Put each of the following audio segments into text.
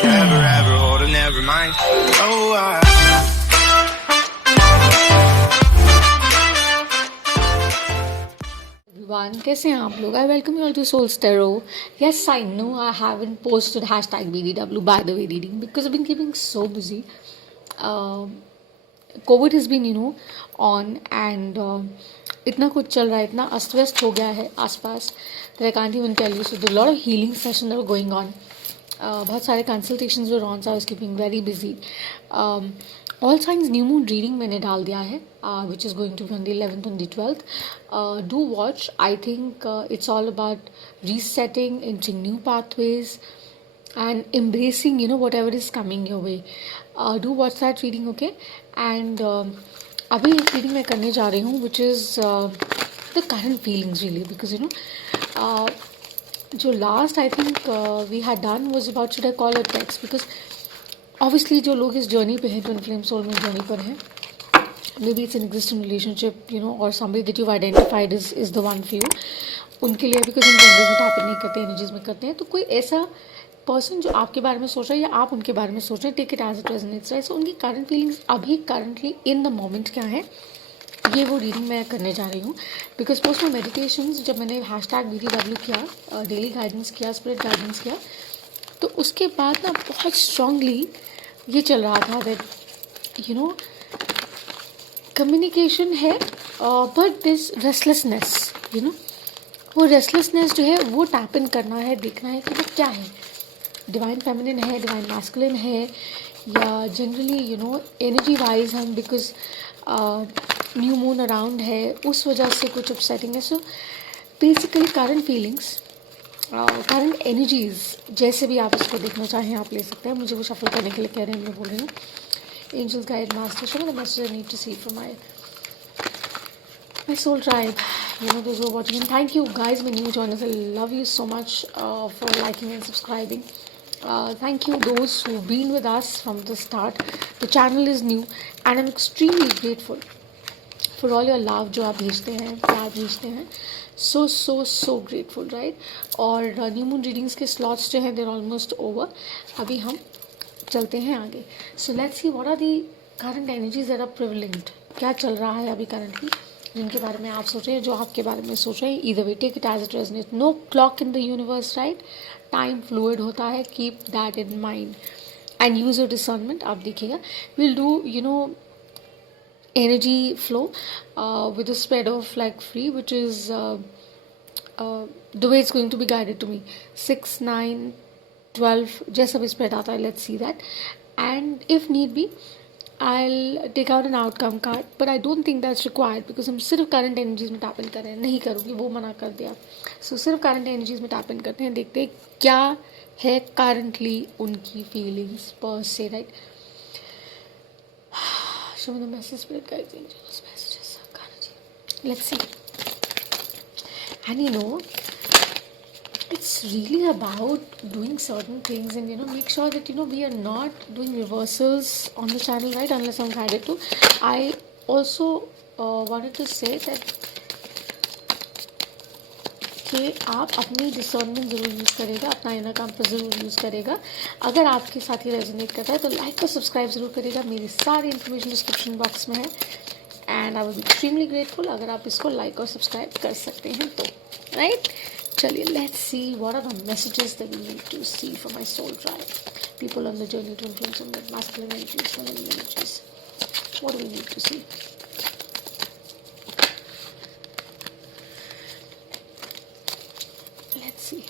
forever, ever hold or never mind. Oh, Everyone, कैसे हैं आप लोग? I welcome you all to Soul Tarot. Yes, I know I haven't posted hashtag BDW by the way reading because I've been keeping so busy. COVID has been, on and इतना कुछ चल रहा है, इतना अस्त व्यस्त हो गया है आसपास that I can't even tell you. So there are a lot of healing sessions that were going on. बहुत सारे consultations were on, so I was keeping very busy. All signs new moon reading मैंने डाल दिया है, which is going to be on the 11th and the 12th. Do watch. I think it's all about resetting, entering new pathways, and embracing, whatever is coming your way. Do watch that reading, okay? And अभी एक reading मैं करने जा रही हूँ, which is the current feelings really, because जो last I think we had done was about should I call a text, because obviously जो लोग इस journey पे हैं, twin flame soulmate journey पर हैं, maybe it's an existing relationship, or somebody that you've identified is the one for you. उनके लिए because हम genders में tap नहीं करते, energies में करते हैं, तो कोई ऐसा पर्सन जो आपके बारे में सोच रहा है या आप उनके बारे में सोच रहे हैं, take it as it resonates, right? So उनकी करंट फीलिंग्स अभी करंटली इन द मोमेंट क्या है, ये वो रीडिंग मैं करने जा रही हूँ. बिकॉज पोस्ट में मेडिटेशंस जब मैंने हैशटैग BDW किया, डेली गाइडेंस किया, स्पिरिट गाइडेंस किया, तो उसके बाद ना बहुत स्ट्रांगली ये चल रहा था दैट कम्युनिकेशन है, बट दिस रेस्टलेसनेस, वो रेस्टलेसनेस जो है वो टैप इन करना है, देखना है कि वो क्या है, डिवाइन फेमिनिन है, डिवाइन मैस्कुलिन है, या जनरली एनर्जी वाइज हम बिकॉज न्यू मून अराउंड है उस वजह से कुछ अपसेटिंग है. So basically current feelings, current energies, जैसे भी आप इसको देखना चाहें आप ले सकते हैं. मुझे वो शफल करने के लिए कह रहे हैं, मैं बोल रही हूँ angels guide master, show the message I need to see from my soul tribe, those who are watching, and thank you guys, my new joiners. I love you so much for liking and subscribing. Thank you those who've been with us from the start. The channel is new and I'm extremely grateful for all your love जो आप भेजते हैं, प्यार भेजते हैं. So grateful, right? और new moon readings के slots जो हैं they're almost over. अभी हम चलते हैं आगे. So let's see what are the current energies that are prevalent. क्या चल रहा है अभी currently, जिनके बारे में आप सोच रहे हैं, जो आपके बारे में सोच रहे हैं. Either way take it as it resonates. No clock in the universe, right? Time fluid होता है, keep that in mind and use your discernment. आप देखिएगा will do energy flow with a spread of like free, which is the way it's going to be guided to me. 6, 9, 12 जैसा भी spread आता है, let's see that. And if need be I'll take out an outcome card, but I don't think that's required because हम सिर्फ current energies में tap in कर रहे हैं. नहीं करूँगी, वो मना कर दिया. So सिर्फ current energies में tap in करते हैं, देखते हैं क्या है currently उनकी feelings per se, right? Show me the message, spirit guides, angels, messages, energy. Let's see. And it's really about doing certain things, and make sure that we are not doing reversals on the channel, right, unless I'm guided to. I also wanted to say that कि आप अपनी discernment ज़रूर use करेगा, अपना inner compass ज़रूर use करेगा. अगर आपके साथ ये रेजोनेट करता है तो लाइक और सब्सक्राइब ज़रूर करेगा. मेरी सारी इन्फॉर्मेशन डिस्क्रिप्शन बॉक्स में है and I will be extremely grateful अगर आप इसको लाइक और सब्सक्राइब कर सकते हैं तो, राइट? चलिए, let's see what are the messages that we need to see for my soul tribe, people on the journey to influence on that masculine energies, feminine energies. What do we need to see? Let's see.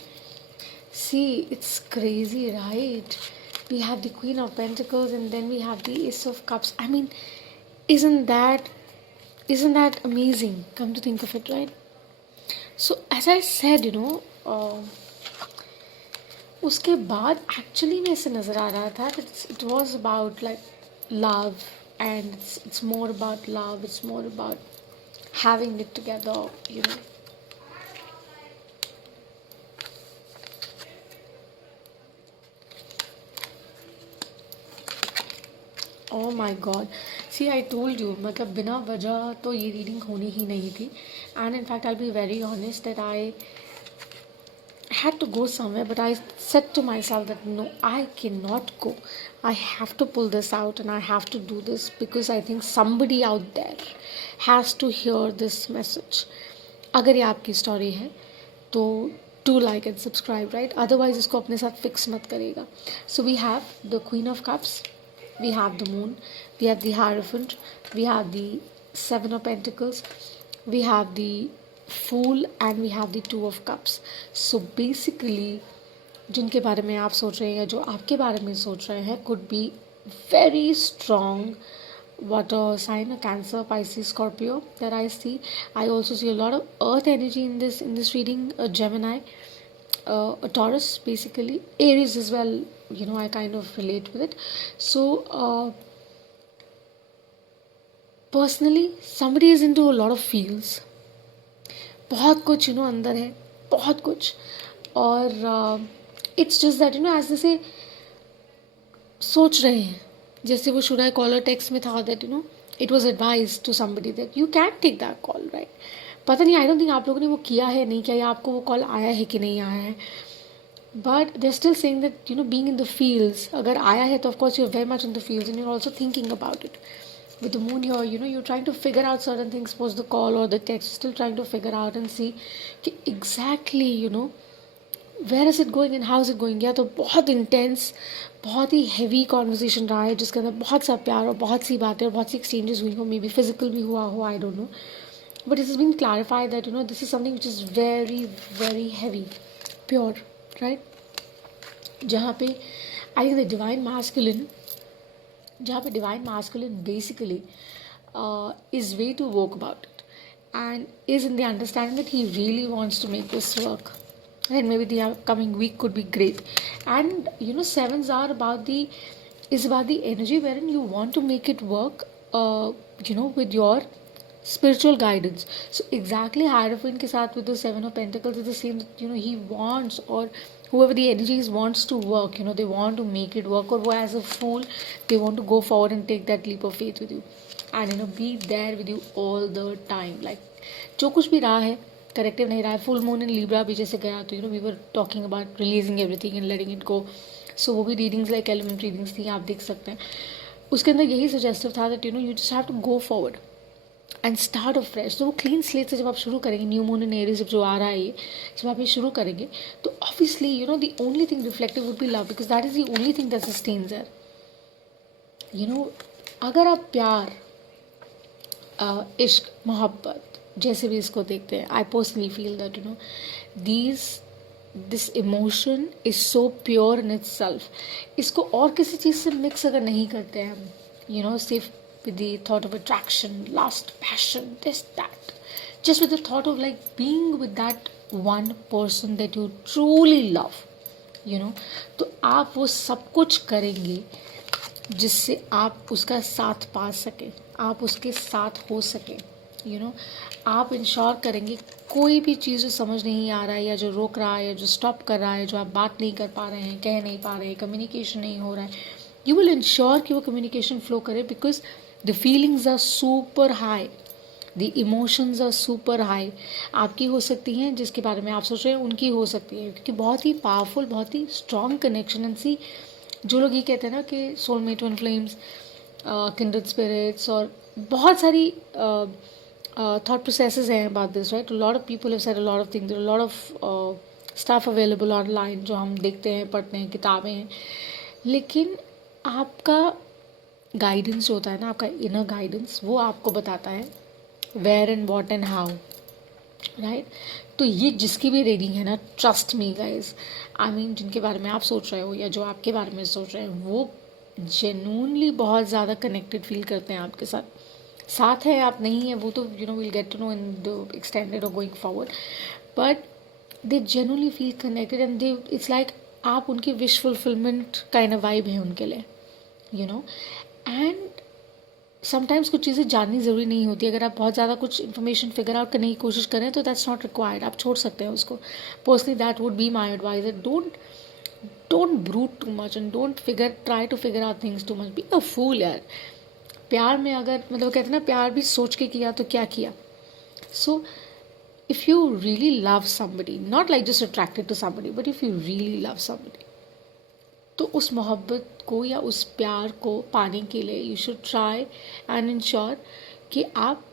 See, it's crazy, right? We have the Queen of Pentacles and then we have the Ace of Cups. I mean, isn't that amazing? Come to think of it, right? So as I said, उसके बाद actually में ऐसे नज़र आ रहा था that it was about like love, and it's more about love. It's more about having it together, Oh my God. See, I told you, मतलब बिना वजह तो ये रीडिंग होनी ही नहीं थी. And in fact, I'll be very honest that I had to go somewhere, but I said to myself that no, I cannot go. I have to pull this out and I have to do this because I think somebody out there has to hear this message. अगर ये आपकी story है तो do like and subscribe, right? Otherwise इसको अपने साथ fix मत करेगा. So we have the queen of cups, we have the moon, we have the hierophant, we have the seven of pentacles, we have the fool and we have the two of cups. So basically जिनके बारे में आप सोच रहे हैं या जो आपके बारे में सोच रहे हैं could be very strong water sign, a Cancer, Pisces, Scorpio that I see. I also see a lot of earth energy in this reading, a Gemini, a Taurus, basically Aries as well. You know, I kind of relate with it. So personally somebody is into a lot of feels. बहुत कुछ you know अंदर है, बहुत कुछ. और it's just that you know as they say, सोच रहे हैं. जैसे वो should I call a text में था that you know it was advised to somebody that you can take that call, right? पता नहीं, I don't think आप लोगों ने वो किया है नहीं किया, या आपको वो कॉल आया है कि नहीं आया है. But they're still saying that you know being in the fields, अगर आया है तो of course you're very much in the fields and you're also thinking about it. With the moon here, you know, you're trying to figure out certain things post the call or the text, still trying to figure out and see कि exactly you know where is it going and how is it going. या तो बहुत intense, बहुत ही heavy conversation रहा है जिसके अंदर बहुत सा प्यार और बहुत सी बातें और बहुत सी exchanges हुई हो, maybe physical भी हुआ हो, I don't know. But it has been clarified that you know this is something which is very very heavy, pure, right? जहाँ पे I think the divine masculine, जहाँ पे divine masculine basically is way too woke about it and is in the understanding that he really wants to make this work. And maybe the upcoming week could be great. And you know, sevens are about the energy wherein you want to make it work. You know, with your spiritual guidance. So exactly Hierophant के साथ with the seven of pentacles is the same. That, you know, he wants, or whoever the energy is wants to work. You know, they want to make it work. Or वो as a fool, they want to go forward and take that leap of faith with you, and you know, be there with you all the time. Like जो कुछ भी रहा है corrective नहीं रहा है. Full moon in Libra भी जैसे गया तो you know we were talking about releasing everything and letting it go. So वो भी रीडिंग्स लाइक एलिमेंट रीडिंग्स थी, आप देख सकते हैं. उसके अंदर यही सजेस्टिव था that you know you just have to go forward and start off fresh. तो वो क्लीन स्लेट से जब आप शुरू करेंगे, न्यू मून इन एरीज जब जो आ रहा है ये, जब आप ये शुरू करेंगे तो obviously you know the only thing reflective would be love, because that is the only thing that sustains there. You know, अगर आप प्यार, इश्क, मोहब्बत जैसे भी इसको देखते हैं, I personally feel that you no this emotion is so pure in its self. इसको और किसी चीज़ से मिक्स अगर नहीं करते हैं हम, यू नो, सिर्फ with the thought of attraction, lust, passion, this, that, just with the thought of like being with that one person that you truly love, you know, तो आप वो सब कुछ करेंगे जिससे आप उसका साथ पा सकें, आप उसके साथ हो सकें. यू नो, आप इंश्योर करेंगे कोई भी चीज़ जो समझ नहीं आ रहा है या जो रोक रहा है या जो स्टॉप कर रहा है, जो आप बात नहीं कर पा रहे हैं, कह नहीं पा रहे हैं, कम्युनिकेशन नहीं हो रहा है, यू विल इंश्योर कि वो कम्युनिकेशन फ्लो करे, because the feelings are super high, the emotions are super high. आपकी हो सकती हैं, जिसके बारे में आप सोच रहे हैं उनकी हो सकती है, क्योंकि बहुत ही पावरफुल, बहुत ही स्ट्रॉन्ग कनेक्शन. एंड सी, जो लोग ये कहते हैं ना कि soulmate, twin flames, kindred spirits और बहुत सारी thought processes हैं about this, right? A lot of people have said a lot of things. There are a lot of stuff available online जो हम देखते हैं, पढ़ते हैं, किताबें हैं. लेकिन आपका गाइडेंस जो होता है ना, आपका इनर गाइडेंस, वो आपको बताता है where and what and how, right? तो ये जिसकी भी रीडिंग है ना, trust me guys, I mean जिनके बारे में आप सोच रहे हो या जो आपके बारे में सोच रहे हैं, वो जेन्युइनली बहुत ज़्यादा कनेक्टेड फील करते हैं आपके साथ. साथ है, आप नहीं है, वो तो you know will get to know in the extended और going forward, but they genuinely feel connected and they, it's like आप उनकी wish fulfillment kind of vibe है उनके लिए, यू नो. एंड समटाइम्स कुछ चीज़ें जाननी ज़रूरी नहीं होती. अगर आप बहुत ज़्यादा कुछ इन्फॉर्मेशन फिगर आउट करने की कोशिश करें तो दैट्स नॉट रिक्वायर्ड, आप छोड़ सकते हैं उसको. Personally that would be my advice, don't brood too much and don't try to figure out things too much. Be a fool यार. प्यार में अगर मतलब कहते हैं ना, प्यार भी सोच के किया तो क्या किया. सो if you really love somebody, not like just attracted to somebody, but if you really love somebody, तो उस मोहब्बत को या उस प्यार को पाने के लिए you should try and ensure कि आप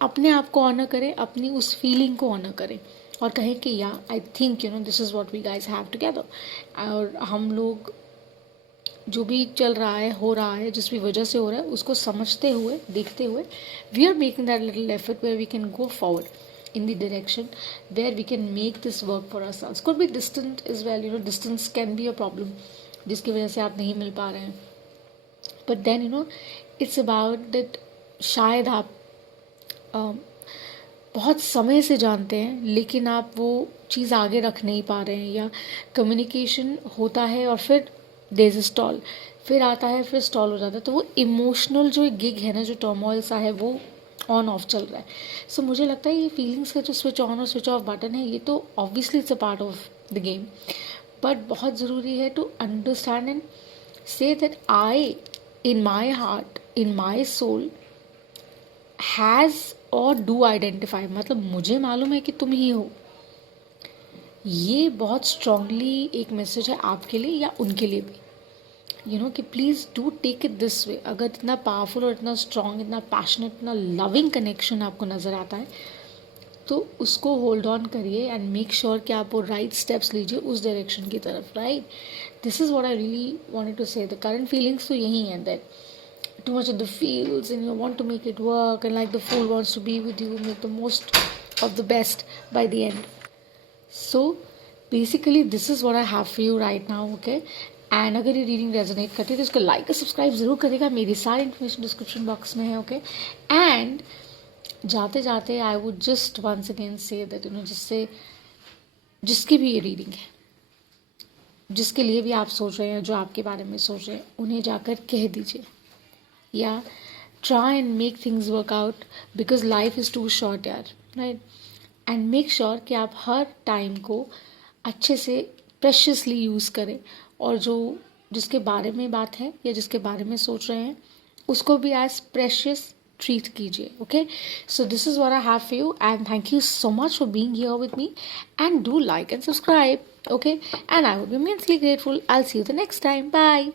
अपने आप को ऑनर करें, अपनी उस फीलिंग को ऑनर करें और कहें कि या I think this is what we guys have together. और हम लोग जो भी चल रहा है, हो रहा है, जिस भी वजह से हो रहा है, उसको समझते हुए, देखते हुए, we are making that little effort where we can go forward in the direction where we can make this work for ourselves. Could be distant as well, distance can be a problem जिसकी वजह से आप नहीं मिल पा रहे हैं, but then it's about that शायद आप बहुत समय से जानते हैं लेकिन आप वो चीज़ आगे रख नहीं पा रहे हैं, या कम्युनिकेशन होता है और फिर देयर इज स्टॉल, फिर आता है, फिर स्टॉल हो जाता है, तो वो इमोशनल जो एक गिग है ना, जो टर्मोइल सा है, वो ऑन ऑफ चल रहा है। सो मुझे लगता है ये फीलिंग्स का जो स्विच ऑन और स्विच ऑफ बटन है, ये तो obviously it's a part of the game, but बहुत ज़रूरी है to understand and say that I in my heart, in my soul has और डू आइडेंटिफाई, मतलब मुझे मालूम है कि तुम ही हो। ये बहुत स्ट्रांगली एक मैसेज है आपके लिए या उनके लिए भी, कि please do take it this way. अगर इतना पावरफुल और इतना स्ट्रांग, इतना पैशनेट, इतना लविंग कनेक्शन आपको नज़र आता है तो उसको होल्ड ऑन करिए एंड मेक श्योर कि आप वो राइट स्टेप्स लीजिए उस डायरेक्शन की तरफ, right. This is what I really wanted to say. The current feelings तो यही है that too much of the feels and you want to make it work and like the fool wants to be with you, make the most of the best by the end. So basically this is what I have for you right now, okay? And अगर ये reading resonate करती है तो इसको like और subscribe ज़रूर करेगा, मेरी सारी इन्फॉर्मेशन डिस्क्रिप्शन बॉक्स में है, ओके। एंड जाते जाते I would just once again say that जिसकी भी ये रीडिंग है, जिसके लिए भी आप सोच रहे हैं, जो आपके बारे में सोच रहे हैं, उन्हें जाकर कह दीजिए, या try and make things work out because life is too short यार, राइट। एंड मेक श्योर कि आप हर टाइम को अच्छे से प्रेशियसली यूज़ करें, और जिसके बारे में बात है या जिसके बारे में सोच रहे हैं उसको भी एज प्रेशियस ट्रीट कीजिए, okay. So this is what I have for you and thank you so much for being here with me and do like and subscribe, okay, and I would be immensely grateful. I'll see you the next time. Bye.